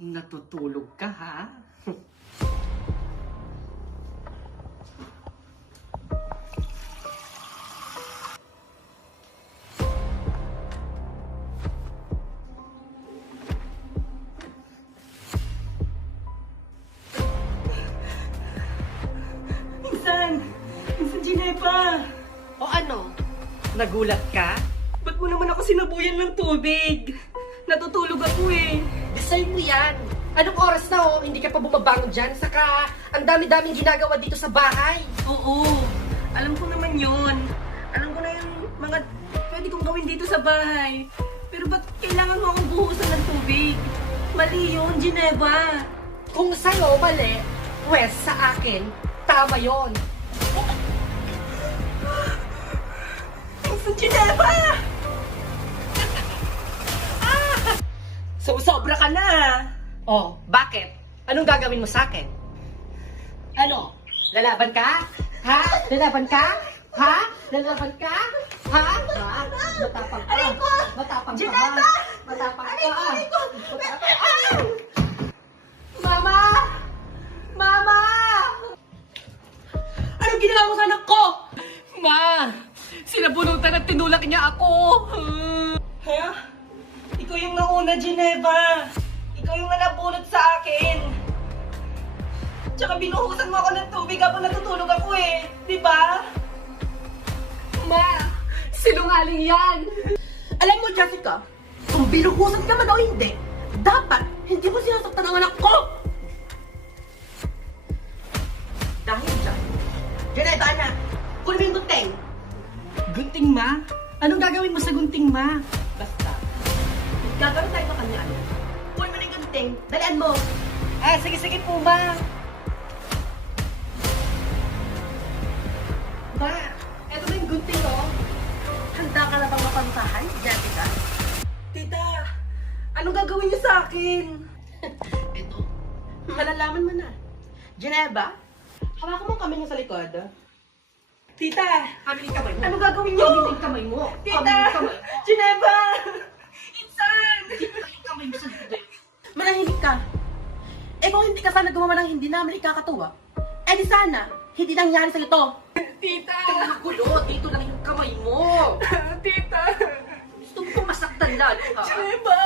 Natutulog ka, ha? Minsan, Ginebra! O ano? Nagulat ka? Ba't mo naman ako sinabuyan ng tubig? Natutulog ako eh. Design mo yan. Anong oras na hindi ka pa bumabangon dyan? Saka, ang dami-daming ginagawa dito sa bahay. Oo, alam ko naman yun. Alam ko na yung mga pwede kong gawin dito sa bahay. Pero ba't kailangan mo akong buhusan ng tubig? Mali yun, Ginebra. Kung sa'yo mali, pwes sa akin, tama yon. Minsan, Ginebra! Sobra ka na. Oh, bakit? Anong gagawin mo sa akin? Ano? Lalaban ka? Ha? Lalaban ka? Ha? Lalaban ka? Ha? Ha? Matapang ka. Aray ko! Matapang ka. Ginebra! Ha? Matapang ka. Aray ko! Mama! Mama! Anong ginawa mo sa anak ko? Ma! Sinabunutan at tinulak niya ako! Ha? Ikaw yung nauna, Ginebra! Ikaw yung nabunot sa akin! Tsaka binuhusan mo ako ng tubig habang natutulog ako eh! Di ba? Ma! Sinungaling yan! Alam mo, Jessica, kung binuhusan ka man o hindi, dapat hindi mo sinasaktan ang anak ko! Dahil dyan, Ginebra, anak, kunin mo yung gunting. Gunting, ma? Anong gagawin mo sa gunting, ma? Basta, gagawin tayo sa kanya, ano? Kunin mo na yung gunting, dalian mo. Sige po, ma! Ma, eto na yung gunting, oh. Handa ka na bang mapantahan, Jessica? Tita, anong gagawin niyo sa akin? Ito, malalaman mo na. Ginebra, hawakan mo kami niya sa likod. Tita, Kami yung kamay mo. anong gagawin niyo? Kami yung kamay mo. Tita! Kami yung kamay. Ginebra! Insan! Kami yung kamay mo sa likod. Manahimik ka. Eh kung hindi ka sana gumawa ng hindi namin ikakatuwa, eh di sana, hindi nangyari sa'yo to. Tita! Gulo, dito lang yung kamay mo. Tita! Gusto mo pong masaktan lalo, ha? Ginebra!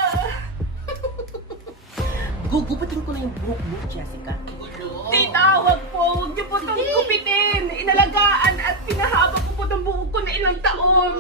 Gugupitin ko na yung buhok mo, Jessica. Gulo. Tita, wag po! Huwag niyo po itong kupitin! Inalagaan at pinahaba ko po itong buhok ko na ilang taon!